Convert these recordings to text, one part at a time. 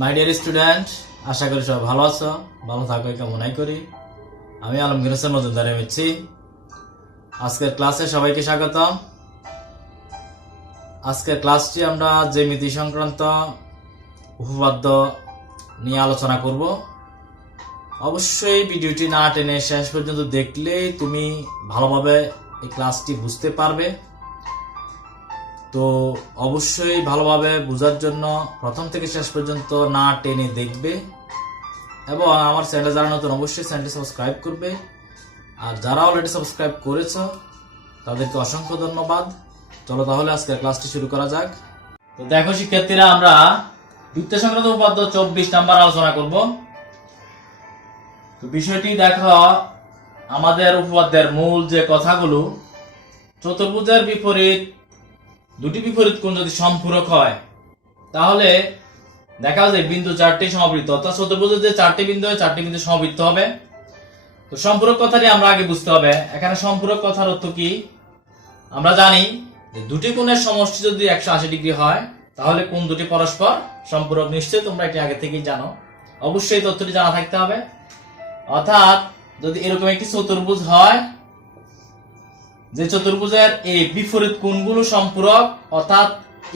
My dear student, আশা করি সব ভালো আছো, ভালো থাকো কামনাই করি। আমি আলমগীর হোসেন মজুমদার এমএসসি। আজকের ক্লাসে সবাইকে স্বাগতম। আজকের ক্লাসটি আমরা জ্যামিতি সংক্রান্ত উপপাদ্য নিয়ে আলোচনা করব। অবশ্যই ভিডিওটি না টেনে শেষ পর্যন্ত দেখলেই তুমি ভালোভাবে এই ক্লাসটি বুঝতে পারবে। তো অবশ্যই ভালোভাবে বোঝার জন্য প্রথম থেকে শেষ পর্যন্ত না টেনে দেখবে এবং আমার চ্যানেলে যারা নতুন অবশ্যই চ্যানেলটি সাবস্ক্রাইব করবে, আর যারা অলরেডি সাবস্ক্রাইব করেছো তাদেরকে অসংখ্য ধন্যবাদ। চলো তাহলে আজকের ক্লাসটি শুরু করা যাক। তো দেখো শিক্ষার্থীরা, আমরা বৃত্ত সংক্রান্ত উপপাদ্য 24 নাম্বার আলোচনা করব। তো বিষয়টি দেখো, আমাদের উপপাদ্যের মূল যে কথাগুলো, চতুর্ভুজের বিপরীত দুটি বিপরীত কোণ যদি সম্পূরক হয় তাহলে দেখা যায় বিন্দু চারটি সমবৃত্ত, অর্থাৎ চতুর্ভুজের যে চারটি বিন্দু হয় চারটি বিন্দু সমবৃত্ত হবে। তো সম্পূরক কথাটি আমরা আগে বুঝতে হবে। এখানে সম্পূরক কথার অর্থ কি? আমরা জানি যে দুটি কোণের সমষ্টি যদি 180 ডিগ্রি হয় তাহলে কোণ দুটি পরস্পর সম্পূরক। নিশ্চয়ই তোমরা এটি আগে থেকেই জানো, অবশ্যই তথ্যটি জানা থাকতে হবে। অর্থাৎ যদি এরকম একটি চতুর্ভুজ হয়, যে চতুর্ভুজের এই বিপরীত কোণগুলো সম্পূরক, অর্থাৎ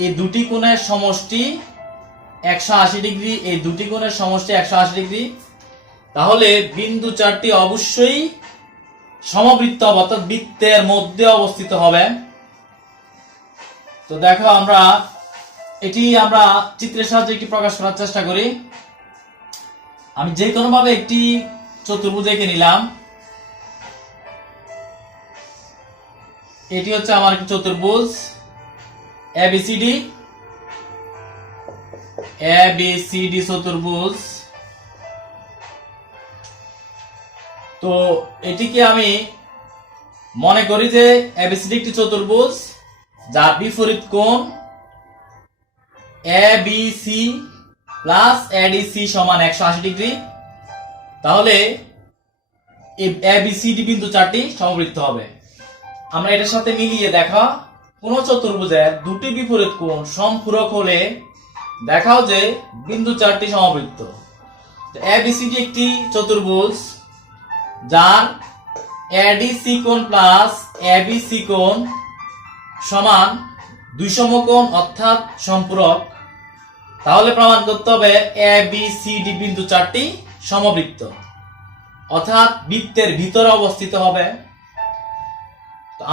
এই দুটি কোণের সমষ্টি 180 ডিগ্রি, এই দুটি কোণের সমষ্টি 180 ডিগ্রি, তাহলে বিন্দু চারটি অবশ্যই সমবৃত্ত হবে, অর্থাৎ বৃত্তের মধ্যে অবস্থিত হবে। তো দেখো, আমরা চিত্রের সাহায্যে একটি প্রকাশ করার চেষ্টা করি। আমি যে কোনো ভাবে একটি চতুর্ভুজ এঁকে নিলাম। এটি হচ্ছে আমার একটি চতুর্ভুজ এবিসিডি চতুর্ভুজ। তো এটিকে আমি মনে করি যে এবিসিডি একটি চতুর্ভুজ যার বিপরীত কোণ এবিসি প্লাস এডিসি সমান 180 ডিগ্রি। তাহলে এই এবিসিডি বিন্দু চারটি সমবৃত্ত হবে। আমরা এটার সাথে মিলিয়ে দেখা, কোন চতুর্ভুজের দুটি বিপরীত কোণ সম্পূরক হলে দেখাও যে বিন্দু চারটি সমবৃত্ত। এবিসিডি একটি চতুর্ভুজ যার এডিসি কোণ প্লাস এবিসি কোণ সমান 2 সমকোণ অর্থাৎ সম্পূরক। তাহলে প্রমাণ করতে হবে এবিসিডি বিন্দু চারটি সমবৃত্ত, অর্থাৎ বৃত্তের ভিতরে অবস্থিত হবে।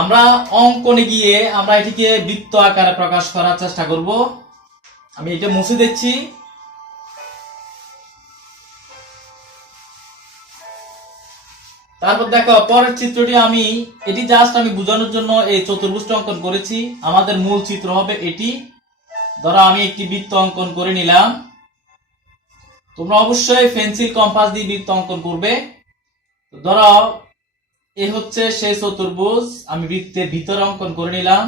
আমরা অঙ্কনে গিয়ে আমরা এটিকে বৃত্ত আকারে প্রকাশ করার চেষ্টা করব। আমি এটা মুছে দিচ্ছি। তারপর দেখো, পরের চিত্রটি এটি জাস্ট আমি বোঝানোর জন্য এই চতুর্ভুজটা অঙ্কন করেছি। আমাদের মূল চিত্র হবে এটি। ধরো আমি একটি বৃত্ত অঙ্কন করে নিলাম। তোমরা অবশ্যই পেন্সিল কম্পাস দিয়ে বৃত্ত অঙ্কন করবে। ধরো এ হচ্ছে সেই চতুর্ভুজ, আমি বৃত্তের ভিতরে অঙ্কন করে নিলাম।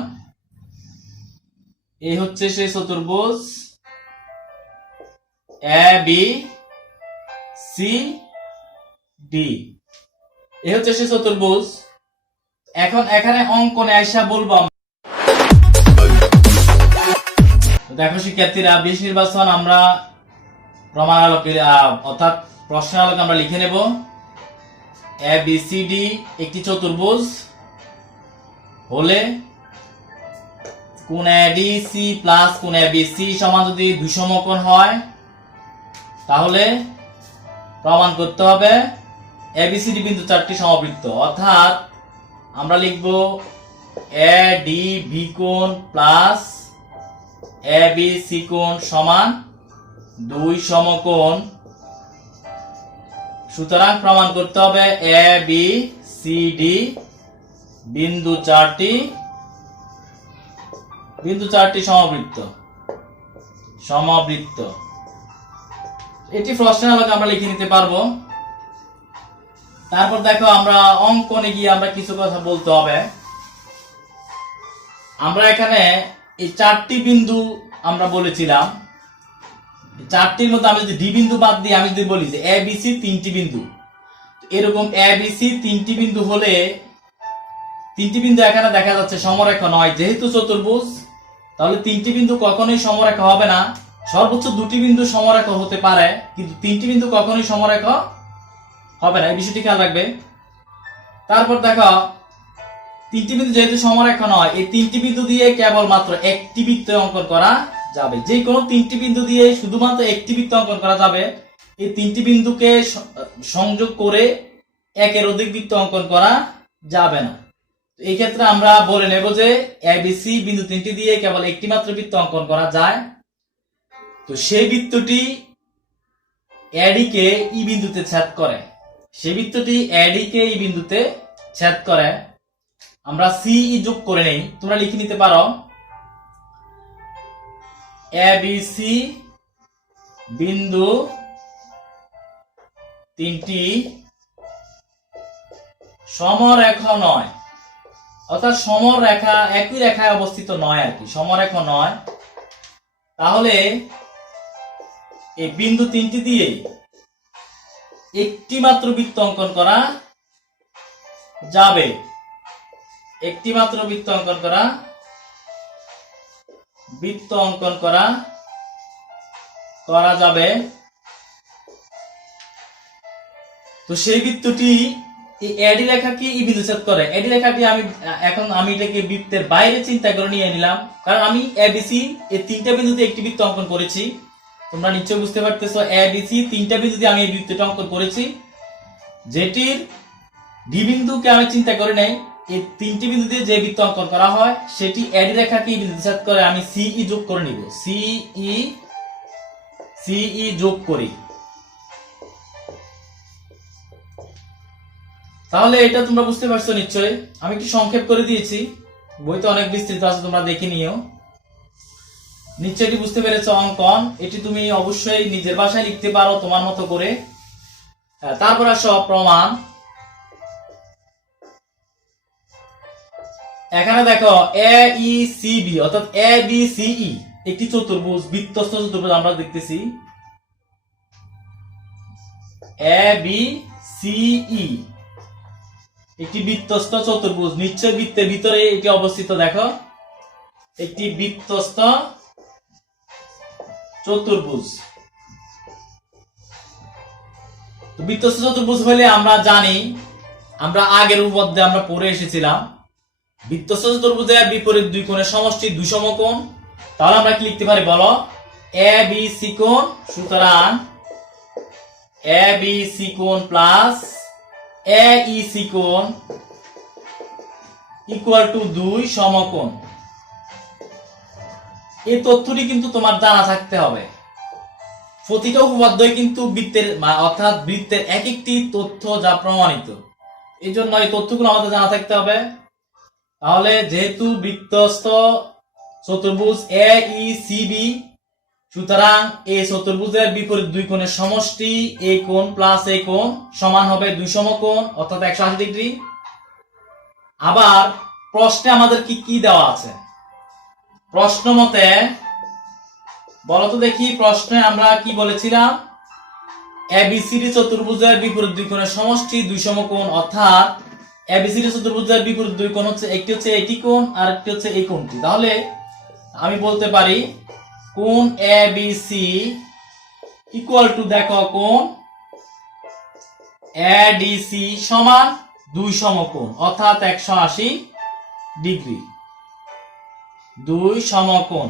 এই হচ্ছে সেই চতুর্ভুজ এ বি সি ডি। এই হচ্ছে সেই চতুর্ভুজ। এখন এখানে অঙ্কনে আইসা বলবো, দেখো শিক্ষার্থীরা, বিশ নির্বাচন আমরা প্রমাণ আলোকে অর্থাৎ প্রশ্নের আলোকে আমরা লিখে নেব। এবিসিডি একটি চতুর্ভুজ হলে কোণ এডিসি প্লাস কোণ এবিসি সমান যদি 2 সমকোণ হয় তাহলে প্রমাণ করতে হবে এবিসিডি বিন্দু চারটি সমবৃত্ত। অর্থাৎ আমরা লিখব এডিবি কোণ প্লাস এবিসি কোণ সমান 2 সমকোণ। সুতরাং প্রমাণ করতে হবে এবিসিডি বিন্দু চারটি সমবৃত্ত। এটি প্রশ্নের আলোকে আমরা লিখে নিতে পারবো। তারপর দেখো, আমরা অঙ্কনে গিয়ে আমরা কিছু কথা বলতে হবে। আমরা এখানে এই চারটি বিন্দু আমরা বলেছিলাম, চারটির মধ্যে আমি যদি ডি বিন্দু বাদ দিই, আমি যদি বলি যে এবিসি 3টি বিন্দু, এরকম এবিসি 3টি বিন্দু হলে 3টি বিন্দু এখানে দেখা যাচ্ছে সমরেখা নয়, যেহেতু চতুর্ভুজ, তাহলে 3টি বিন্দু কখনোই সমরেখা হবে না। সর্বোচ্চ দুটি বিন্দু সমরেখ হতে পারে, কিন্তু তিনটি বিন্দু কখনোই সমরেখ হবে না, এই বিষয়টি খেয়াল রাখবে। তারপর দেখো, তিনটি বিন্দু যেহেতু সমরেখ নয়, এই তিনটি বিন্দু দিয়ে কেবলমাত্র একটি বৃত্ত অঙ্কন করা যাবে। যে কোনো তিনটি বিন্দু দিয়ে শুধুমাত্র একটি বৃত্ত অঙ্কন করা যাবে। এই তিনটি বিন্দুকে সংযোগ করে একের অধিক বৃত্ত অঙ্কন করা যাবে না। এই ক্ষেত্রে আমরা বলে নেব যে এবিসি বিন্দু তিনটি দিয়ে কেবল একটি মাত্র বৃত্ত অঙ্কন করা যায়। তো সেই বৃত্তটি এডি কে ই বিন্দুতে ছেদ করে, সেই বৃত্তটি এডি কে ই বিন্দুতে ছেদ করে। আমরা সিই যোগ করে নেই, তোমরা লিখে নিতে পারো এবিসি বিন্দু তিনটি সমরেখ নয়, অর্থাৎ সমরেখা একই রেখায় অবস্থিত নয় আর কি, সমরেখ নয়। তাহলে এই বিন্দু তিনটি দিয়ে একটি মাত্র বৃত্ত অঙ্কন করা যাবে, একটি মাত্র বৃত্ত অঙ্কন করা যাবে। তো সেই বৃত্তটি এই এডি রেখাকে ই বিন্দু ছেদ করে। এডি রেখাটি আমি এটাকে বৃত্তের বাইরে চিন্তা করে নিয়ে নিলাম, কারণ আমি এবিসি এই তিনটা বিন্দুতে একটি বৃত্ত অঙ্কন করেছি। তোমরা নিশ্চয়ই বুঝতে পারতেছো, এবিসি তিনটা বিন্দুতে আমি এই বৃত্তটা অঙ্কন করেছি, যেটির ডি বিন্দুকে আমি চিন্তা করে নেই। এই তিনটি বিন্দু দিয়ে যে বৃত্ত অঙ্কন করা হয় সেটি এডি রেখাকে ই বিন্দু ছেদ করে। আমি সিই যোগ করে নিব, সিই যোগ করি। তাহলে এটা তোমরা বুঝতে পারছো নিশ্চয়ই। আমি একটু সংক্ষেপ করে দিয়েছি, বইতে অনেক বিস্তৃত আছে, তোমরা দেখে নিও। নিশ্চয়ই এটি বুঝতে পেরেছো অঙ্কন। এটি তুমি অবশ্যই নিজের ভাষায় লিখতে পারো তোমার মতো করে। তারপর আসো প্রমাণ। এখানে দেখো এ ই সি বি অর্থাৎ এ বি সি ই একটি চতুর্ভুজ, বৃত্তস্থ চতুর্ভুজ আমরা দেখতেছি। এ বি সি ই একটি বৃত্তস্থ চতুর্ভুজ, নিশ্চয় বৃত্তের ভিতরে এটি অবস্থিত। দেখো, একটি বৃত্তস্থ চতুর্ভুজ। বৃত্তস্থ চতুর্ভুজ হলে আমরা জানি, আমরা আগের উপপাদ্যে আমরা পড়ে এসেছিলাম, বৃত্তস্থ চতুর্ভুজের বিপরীত দুই কোণের সমষ্টি দুই সমকোণ। তাহলে আমরা কি লিখতে পারি বলো? এ বি সি কোণ, সুতরাং এ বি সি কোণ প্লাস এ ই সি কোণ ইকুয়াল টু দুই সমকোণ। এই তথ্যটি কিন্তু তোমার জানা থাকতে হবে। প্রতিটা উপপাদ্যই কিন্তু বৃত্তের অর্থাৎ বৃত্তের এক একটি তথ্য যা প্রমাণিত, এই জন্য এই তথ্যগুলো আমাদের জানা থাকতে হবে। তাহলে যেহেতু বৃত্তস্থ চতুর্ভুজ এ ই সি বি, সুতরাং এই চতুর্ভুজের বিপরীত দুই কোণের সমষ্টি এই কোণ প্লাস এই কোণ সমান হবে দুই সমকোণ অর্থাৎ 180 ডিগ্রি। আবার প্রশ্নে আমাদের কি কি দেওয়া আছে? প্রশ্ন মতে বলতো দেখি, প্রশ্নে আমরা কি বলেছিলাম? এবিসিডি চতুর্ভুজের বিপরীত দুই কোণের সমষ্টি দুই সমকোণ, অর্থাৎ এবিসিডি চতুর্ভুজের বিপরীত দুই কোণ হচ্ছে, একটি হচ্ছে এটি কোণ আর একটি হচ্ছে এই কোণটি। তাহলে আমি বলতে পারি কোণ এবিসি ইকুয়াল টু, দেখো, কোণ এডিসি সমান দুই সমকোণ অর্থাৎ 180 ডিগ্রি, দুই সমকোণ।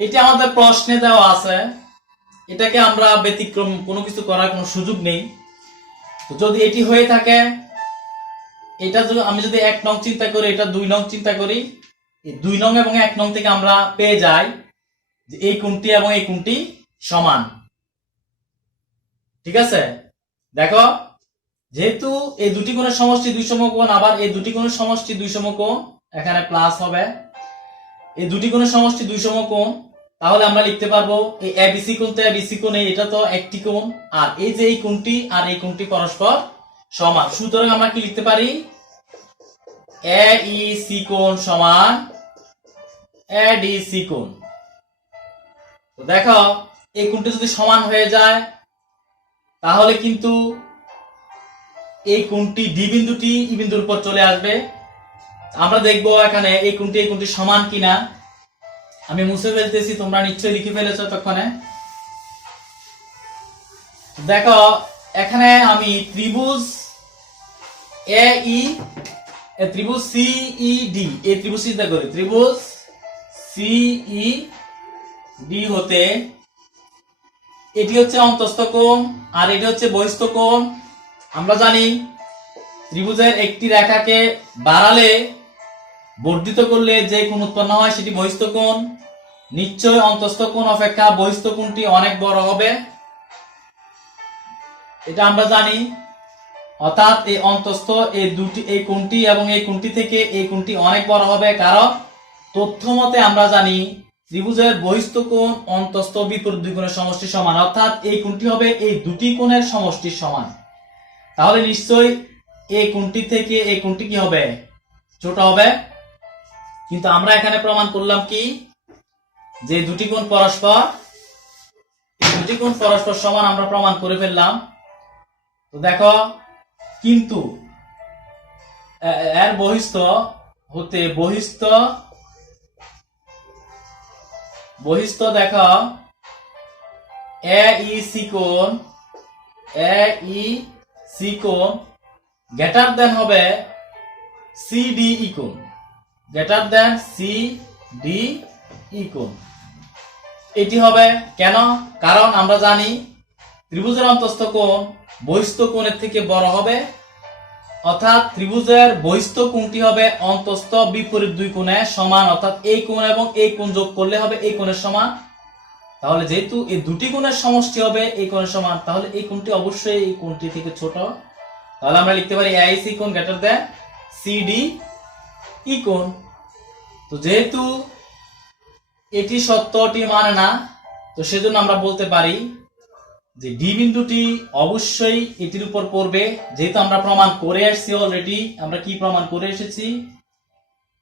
এটি আমাদের প্রশ্নে দেওয়া আছে, এটাকে আমরা ব্যতিক্রম কোনো কিছু করার কোনো সুযোগ নেই। তো যদি এটি হয়ে থাকে, এটা আমি যদি 1 নং চিন্তা করি, এটা 2 নং চিন্তা করি, এই 2 নং এবং 1 নং থেকে আমরা পেয়ে যাই যে এই কোণটি এবং এই কোণটি সমান। ঠিক আছে, দেখো, যেহেতু এই দুটি কোণের সমষ্টি দুই সমকোণ, আবার এই দুটি কোণের সমষ্টি দুই সমকোণ, এখানে প্লাস হবে, এই দুটি কোণের সমষ্টি দুই সমকোণ। তাহলে আমরা লিখতে পারবো এই এবিসি কোণ তো এবিসি কোণ, এটা তো একটি কোণ, আর এই যে এই কোণটি আর এই কোণটি পরস্পর সমান। সুতরাং আমরা কি লিখতে পারি? এ ই সি কোণ সমান এডিসি কোণ। তো দেখো, এই কোণটি যদি সমান হয়ে যায় তাহলে কিন্তু এই কোণটি ডি বিন্দুটি ই বিন্দুর উপর চলে আসবে। আমরা দেখব এখানে এই কোণটি সমান কিনা। আমি মুছে ফেলতেছি, তোমরা নিশ্চয়ই লিখে ফেলেছো তখনে। দেখো এখানে আমি ত্রিভুজ ত্রিভুজ সিইডি, এই ত্রিভুজ চিন্তা করি, ত্রিভুজ সিইডি হতে এটি হচ্ছে অন্তস্থ কোণ আর এটি হচ্ছে বহিস্থ কোণ। আমরা জানি ত্রিভুজের একটি রেখাকে বাড়ালে, বর্ধিত করলে যে কোণ উৎপন্ন হয় সেটি বহিস্থ কোণ। নিশ্চয় অন্তস্থ কোণ অপেক্ষা বহিস্থ কোণটি অনেক বড় হবে, এটা আমরা জানি। অর্থাৎ এই অন্তস্থ এই কোণটি এবং এই কোণটি থেকে এই কোণটি অনেক বড় হবে, কারণ তথ্য মতে আমরা জানি ত্রিভুজের বহিস্থ কোণ অন্তস্থ বিপরীত দুই কোণের সমষ্টি সমান, অর্থাৎ এই কোণটি হবে এই দুটি কোণের সমষ্টির সমান। তাহলে নিশ্চয়ই এই কোণটি থেকে এই কোণটি কি হবে, ছোট হবে। কিন্তু আমরা এখানে প্রমাণ করলাম কি, যে দুটি কোণ পরস্পর সমান আমরা প্রমাণ করে ফেললাম। তো দেখো, কিন্তু এর বহিস্থ হতে বহিস্থ দেখো AEC কোণ গ্রেটার দেন হবে CDE কোণ, গ্রেটার দেন CDE কোণ। এটি হবে কেন? কারণ আমরা জানি ত্রিভুজের অন্তস্থ কোণ বহিস্থ কোণের থেকে বড় হবে, অর্থাৎ ত্রিভুজের বহিস্থ কোণটি হবে অন্তস্থ বিপরীত দুই কোণের সমান, অর্থাৎ এই কোণ এবং এই কোণ যোগ করলে হবে এই কোণের সমান। তাহলে যেহেতু এই দুটি কোণের সমষ্টি হবে এই কোণের সমান, তাহলে এই কোণটি অবশ্যই এই কোণটি থেকে ছোট। তাহলে আমরা লিখতে পারি AIC কোণ গ্রেটার দেন CDE কোণ। তো যেহেতু এটি সত্যটি মানে না, তো সেজন্য আমরা বলতে পারি যে ডি বিন্দুটি অবশ্যই এটির উপর পড়বে, যেহেতু আমরা প্রমাণ করে আসছি অলরেডি। আমরা কি প্রমাণ করে এসেছি?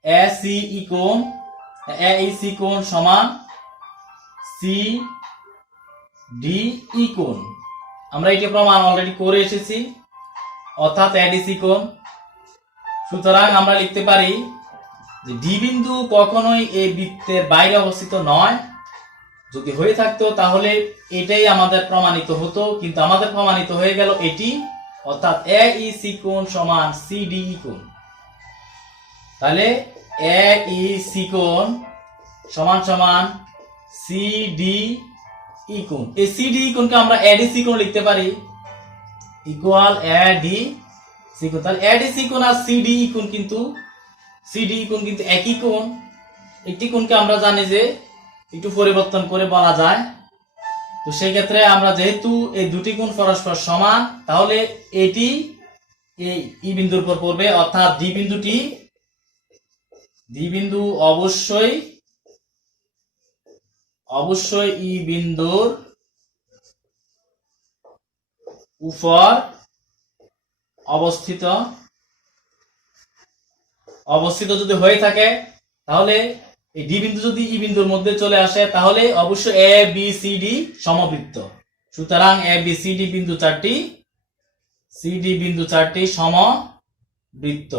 AEC কোণ সমান CDE কোণ, আমরা এটা প্রমাণ অলরেডি করে এসেছি, অর্থাৎ ADC কোণ। সুতরাং আমরা লিখতে পারি যে ডি বিন্দু কখনোই এই বৃত্তের বাইরে অবস্থিত নয়। যদি হয়ে থাকতো তাহলে এটাই আমাদের প্রমাণিত হতো, কিন্তু আমাদের প্রমাণিত হয়ে গেল এটি, অর্থাৎ AEC কোণ সমান CDE কোণ। তাহলে AEC কোণ সমান সমান CDE কোণ। এই CDE কোণকে আমরা ADC কোণ লিখতে পারি, ইকুয়াল ADC কোণ। তাহলে ADC কোণ আর CDE কোণ কিন্তু একই কোণ। একটি কোণকে আমরা জানি যে একটু পরিবর্তন করে বলা যায়। তো সেই ক্ষেত্রে আমরা যেহেতু এই দুটি কোণ পরস্পর সমান, তাহলে এটি এই ই বিন্দুর উপর পড়বে, অর্থাৎ ডি বিন্দু অবশ্যই ই বিন্দুর উপর অবস্থিত যদি হয়ে থাকে, তাহলে এই ডি বিন্দু যদি ই বিন্দুর মধ্যে চলে আসে, তাহলে অবশ্যই ABCD সমবৃত্ত। সুতরাং ABCD বিন্দু চারটি, CD বিন্দু চারটি সমবৃত্ত।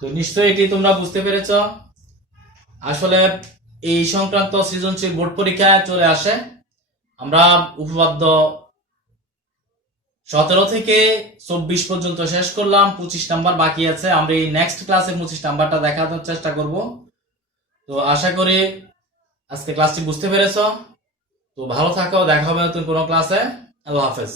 তো নিশ্চয়ই এটি তোমরা বুঝতে পেরেছ। আসলে এই সংক্রান্ত সৃজনশীল বোর্ড পরীক্ষায় চলে আসে। আমরা উপপাদ্য 17 থেকে 24 পর্যন্ত শেষ করলাম, 25 নাম্বার বাকি আছে। আমরা এই নেক্সট ক্লাসে 25 নাম্বারটা দেখানোর চেষ্টা করব। তো আশা করি আজকে ক্লাসটি বুঝতে পেরেছ। তো ভালো থাকো, দেখা হবে নতুন কোনো ক্লাসে। আল্লাহ হাফেজ।